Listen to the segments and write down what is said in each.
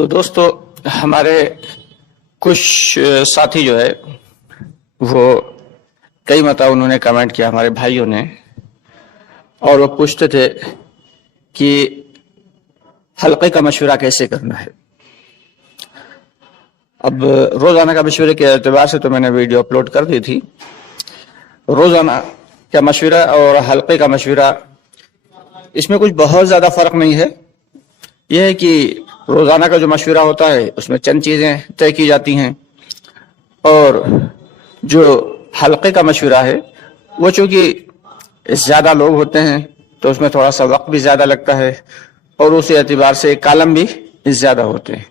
تو دوستو ہمارے کچھ ساتھی جو ہے وہ کئی مرتبہ انہوں نے کمنٹ کیا ہمارے بھائیوں نے، اور وہ پوچھتے تھے کہ حلقے کا مشورہ کیسے کرنا ہے۔ اب روزانہ کا مشورے کے اعتبار سے تو میں نے ویڈیو اپلوڈ کر دی تھی۔ روزانہ کا مشورہ اور حلقے کا مشورہ، اس میں کچھ بہت زیادہ فرق نہیں ہے۔ یہ ہے کہ روزانہ کا جو مشورہ ہوتا ہے اس میں چند چیزیں طے کی جاتی ہیں، اور جو حلقے کا مشورہ ہے وہ چونکہ زیادہ لوگ ہوتے ہیں تو اس میں تھوڑا سا وقت بھی زیادہ لگتا ہے، اور اس اعتبار سے کالم بھی زیادہ ہوتے ہیں۔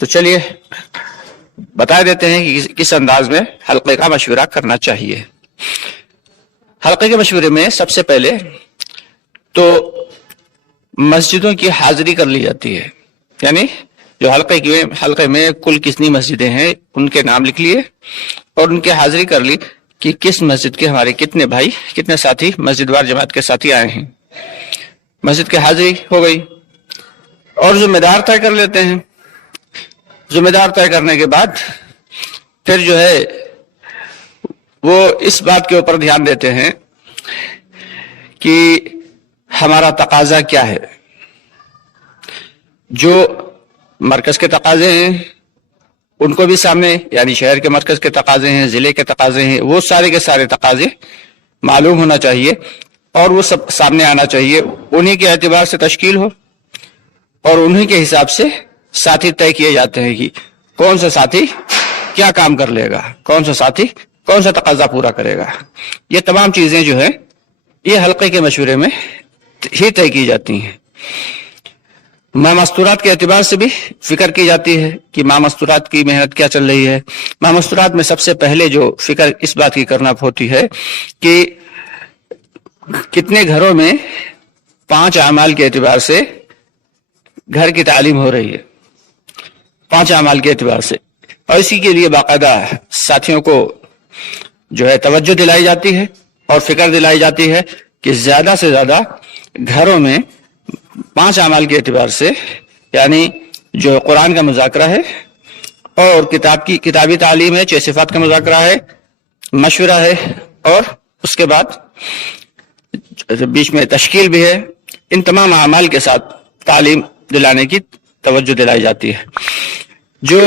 تو چلیے بتا دیتے ہیں کہ کس انداز میں حلقے کا مشورہ کرنا چاہیے۔ حلقے کے مشورے میں سب سے پہلے تو مسجدوں کی حاضری کر لی جاتی ہے، یعنی جو حلقے میں کل کتنی مسجدیں ہیں ان کے نام لکھ لیے اور ان کی حاضری کر لی کہ کس مسجد کے ہمارے کتنے بھائی کتنے ساتھی مسجد وار جماعت کے ساتھی آئے ہیں۔ مسجد کی حاضری ہو گئی، اور ذمہ دار طے کر لیتے ہیں۔ ذمہ دار طے کرنے کے بعد پھر جو ہے وہ اس بات کے اوپر دھیان دیتے ہیں کہ ہمارا تقاضا کیا ہے۔ جو مرکز کے تقاضے ہیں ان کو بھی سامنے، یعنی شہر کے مرکز کے تقاضے ہیں، ضلع کے تقاضے ہیں، وہ سارے کے سارے تقاضے معلوم ہونا چاہیے اور وہ سب سامنے آنا چاہیے۔ انہی کے اعتبار سے تشکیل ہو اور انہی کے حساب سے ساتھی طے کیے جاتے ہیں کہ کون سا ساتھی کیا کام کر لے گا، کون سا ساتھی کون سا تقاضا پورا کرے گا۔ یہ تمام چیزیں جو ہے یہ حلقے کے مشورے میں ہی طے کی جاتی ہیں۔ ماہ مستورات کے اعتبار سے بھی فکر کی جاتی ہے کہ ماہ مستورات کی محنت کیا چل رہی ہے۔ ماہ مستورات میں سب سے پہلے جو فکر اس بات کی کرنا ہوتی ہے کہ کتنے گھروں میں 5 اعمال کے اعتبار سے گھر کی تعلیم ہو رہی ہے، 5 اعمال کے اعتبار سے، اور اسی کے لیے باقاعدہ ساتھیوں کو جو ہے توجہ دلائی جاتی ہے اور فکر دلائی جاتی ہے کہ زیادہ سے زیادہ گھروں میں 5 اعمال کے اعتبار سے، یعنی جو قرآن کا مذاکرہ ہے اور کتابی تعلیم ہے، 6 صفات کا مذاکرہ ہے، مشورہ ہے، اور اس کے بعد بیچ میں تشکیل بھی ہے، ان تمام اعمال کے ساتھ تعلیم دلانے کی توجہ دلائی جاتی ہے۔ جو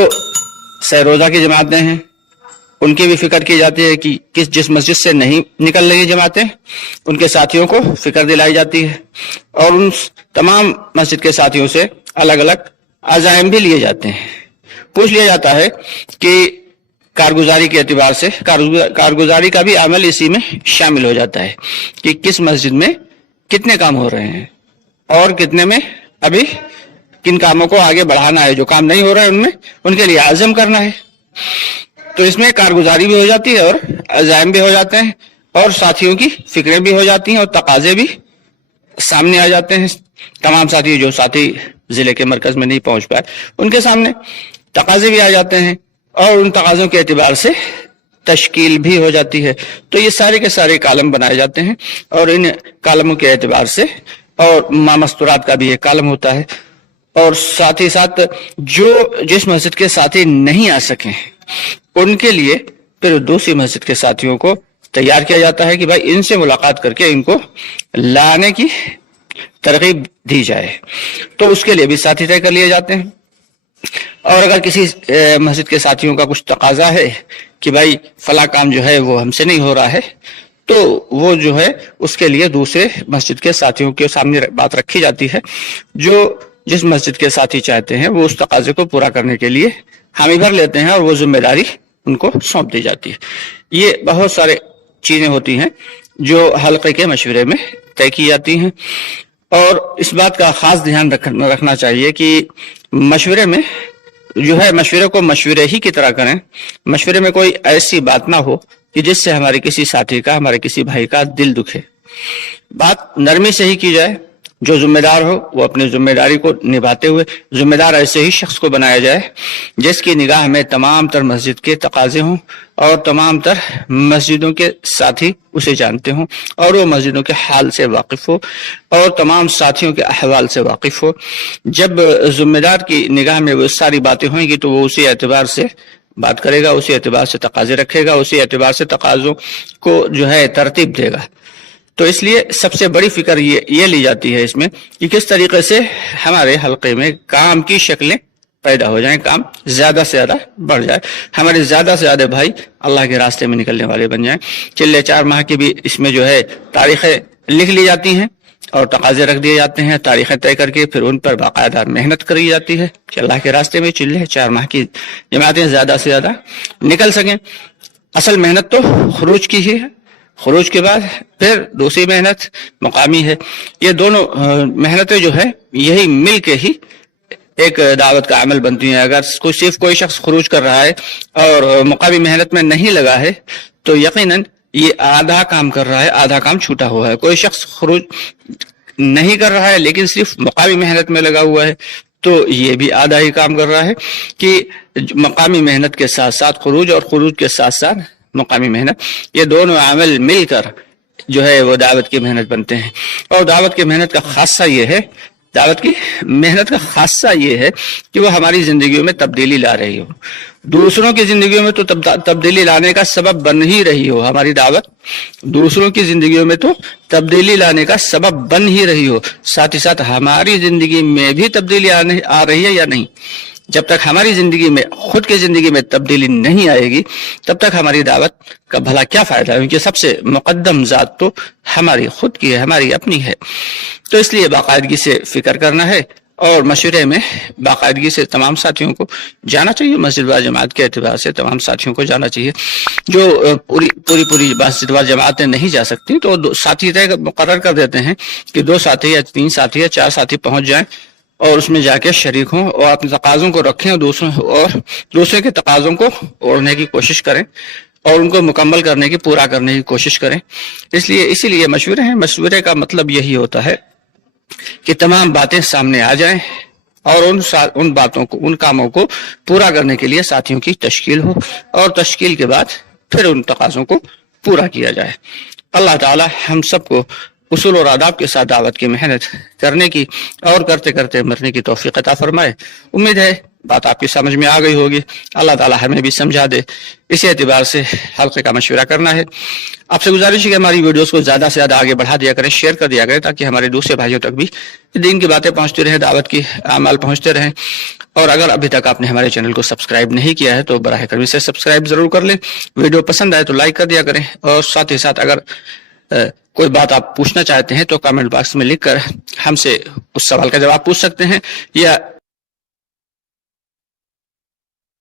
سہ روزہ کی جماعتیں ہیں ان کی بھی فکر کی جاتی ہے کہ جس مسجد سے نہیں نکل رہی جماعتیں ان کے ساتھیوں کو فکر دلائی جاتی ہے، اور ان تمام مسجد کے ساتھیوں سے الگ الگ عزائم بھی لیے جاتے ہیں۔ پوچھ لیا جاتا ہے کہ کارگزاری کے اعتبار سے کارگزاری کا بھی عمل اسی میں شامل ہو جاتا ہے کہ کس مسجد میں کتنے کام ہو رہے ہیں اور کتنے میں ابھی کن کاموں کو آگے بڑھانا ہے، جو کام نہیں ہو رہا ہے ان میں ان کے لیے عزم کرنا ہے۔ تو اس میں کارگزاری بھی ہو جاتی ہے اور عزائم بھی ہو جاتے ہیں، اور ساتھیوں کی فکریں بھی ہو جاتی ہیں اور تقاضے بھی سامنے آ جاتے ہیں۔ تمام ساتھی جو ساتھی ضلع کے مرکز میں نہیں پہنچ پائے ان کے سامنے تقاضے بھی آ جاتے ہیں، اور ان تقاضوں کے اعتبار سے تشکیل بھی ہو جاتی ہے۔ تو یہ سارے کے سارے کالم بنائے جاتے ہیں، اور ان کالموں کے اعتبار سے، اور ماہ مستورات کا بھی ایک کالم ہوتا ہے، اور ساتھ ہی ساتھ جس مسجد کے ساتھی نہیں آ سکیں ان کے لیے پھر دوسری مسجد کے ساتھیوں کو تیار کیا جاتا ہے کہ بھائی ان سے ملاقات کر کے ان کو لانے کی ترغیب دی جائے۔ تو اس کے لیے بھی ساتھی طے کر لیے جاتے ہیں، اور اگر کسی مسجد کے ساتھیوں کا کچھ تقاضا ہے کہ بھائی فلاں کام جو ہے وہ ہم سے نہیں ہو رہا ہے، تو وہ جو ہے اس کے لیے دوسرے مسجد کے ساتھیوں کے سامنے بات رکھی جاتی ہے۔ جس مسجد کے ساتھی چاہتے ہیں وہ اس تقاضے کو پورا کرنے کے لیے حامی بھر لیتے ہیں، اور وہ ذمہ داری ان کو سونپ دی جاتی ہے۔ یہ بہت سارے چیزیں ہوتی ہیں جو حلقے کے مشورے میں طے کی جاتی ہیں، اور اس بات کا خاص دھیان رکھنا چاہیے کہ مشورے میں جو ہے مشورے کو مشورے ہی کی طرح کریں۔ مشورے میں کوئی ایسی بات نہ ہو کہ جس سے ہمارے کسی ساتھی کا، ہمارے کسی بھائی کا دل دکھے۔ بات نرمی سے ہی کی جائے، جو ذمہ دار ہو وہ اپنی ذمہ داری کو نبھاتے ہوئے ذمہ دار ایسے ہی شخص کو بنایا جائے جس کی نگاہ میں تمام تر مسجد کے تقاضے ہوں اور تمام تر مسجدوں کے ساتھی اسے جانتے ہوں اور وہ مسجدوں کے حال سے واقف ہو اور تمام ساتھیوں کے احوال سے واقف ہو۔ جب ذمہ دار کی نگاہ میں وہ ساری باتیں ہوئیں گی تو وہ اسی اعتبار سے بات کرے گا، اسی اعتبار سے تقاضے رکھے گا، اسی اعتبار سے تقاضوں کو جو ہے ترتیب دے گا۔ تو اس لیے سب سے بڑی فکر یہ لی جاتی ہے اس میں کہ کس طریقے سے ہمارے حلقے میں کام کی شکلیں پیدا ہو جائیں، کام زیادہ سے زیادہ بڑھ جائے، ہمارے زیادہ سے زیادہ بھائی اللہ کے راستے میں نکلنے والے بن جائیں۔ چلے 4 ماہ کی بھی اس میں جو ہے تاریخیں لکھ لی جاتی ہیں اور تقاضے رکھ دیے جاتے ہیں، تاریخیں طے کر کے پھر ان پر باقاعدہ محنت کری جاتی ہے کہ اللہ کے راستے میں چلے 4 ماہ کی جماعتیں زیادہ سے زیادہ نکل سکیں۔ اصل محنت تو خروج کی ہی ہے، خروج کے بعد پھر دوسری محنت مقامی ہے۔ یہ دونوں محنتیں جو ہے یہی مل کے ہی ایک دعوت کا عمل بنتی ہیں۔ اگر صرف کوئی شخص خروج کر رہا ہے اور مقامی محنت میں نہیں لگا ہے تو یقیناً یہ آدھا کام کر رہا ہے، آدھا کام چھوٹا ہوا ہے۔ کوئی شخص خروج نہیں کر رہا ہے لیکن صرف مقامی محنت میں لگا ہوا ہے تو یہ بھی آدھا ہی کام کر رہا ہے کہ مقامی محنت کے ساتھ ساتھ خروج اور خروج کے ساتھ ساتھ مقامی محنت، یہ دونوں عمل مل کر جو ہے وہ دعوت کی محنت بنتے ہیں۔ اور دعوت کی محنت کا خاصہ یہ ہے، دعوت کی محنت کا خاصہ یہ ہے کہ وہ ہماری زندگیوں میں تبدیلی لا رہی ہو، دوسروں کی زندگیوں میں تو تبدیلی لانے کا سبب بن ہی رہی ہو۔ ہماری دعوت دوسروں کی زندگیوں میں تو تبدیلی لانے کا سبب بن ہی رہی ہو، ساتھ ہی ساتھ ہماری زندگی میں بھی تبدیلی آ رہی ہے یا نہیں۔ جب تک ہماری زندگی میں، خود کی زندگی میں تبدیلی نہیں آئے گی تب تک ہماری دعوت کا بھلا کیا فائدہ ہے، کیونکہ سب سے مقدم ذات تو ہماری خود کی ہے، ہماری اپنی ہے۔ تو اس لیے باقاعدگی سے فکر کرنا ہے اور مشورے میں باقاعدگی سے تمام ساتھیوں کو جانا چاہیے، مسجد وار جماعت کے اعتبار سے تمام ساتھیوں کو جانا چاہیے۔ جو پوری مسجد وار جماعتیں نہیں جا سکتی تو ساتھی مقرر کر دیتے ہیں کہ 2 ساتھی یا 3 ساتھی یا 4 ساتھی پہنچ جائیں اور اس میں جا کے شریک ہوں اور اپنے تقاضوں کو رکھیں اور دوسرے کے تقاضوں کو اوڑھنے کی کوشش کریں اور ان کو مکمل کرنے کی، پورا کرنے کی کوشش کریں۔ اسی لیے مشورے ہیں۔ مشورے کا مطلب یہی ہوتا ہے کہ تمام باتیں سامنے آ جائیں اور ان باتوں کو، ان کاموں کو پورا کرنے کے لیے ساتھیوں کی تشکیل ہو اور تشکیل کے بعد پھر ان تقاضوں کو پورا کیا جائے۔ اللہ تعالی ہم سب کو اصول اور آداب کے ساتھ دعوت کی محنت کرنے کی اور کرتے کرتے مرنے کی توفیق عطا فرمائے۔ امید ہے بات آپ کی سمجھ میں آ گئی ہوگی، اللہ تعالی ہمیں بھی سمجھا دے۔ اسی اعتبار سے حلقے کا مشورہ کرنا ہے۔ آپ سے گزارش ہے کہ ہماری ویڈیوز کو زیادہ سے زیادہ آگے بڑھا دیا کریں، شیئر کر دیا کریں تاکہ ہمارے دوسرے بھائیوں تک بھی دین کی باتیں پہنچتی رہیں، دعوت کی اعمال پہنچتے رہیں۔ اور اگر ابھی تک آپ نے ہمارے چینل کو سبسکرائب نہیں کیا ہے تو براہ کرم اسے سبسکرائب ضرور کر لیں۔ ویڈیو پسند آئے تو لائک کر دیا کریں اور ساتھ ہی ساتھ اگر کوئی بات آپ پوچھنا چاہتے ہیں تو کمنٹ باکس میں لکھ کر ہم سے اس سوال کا جواب پوچھ سکتے ہیں یا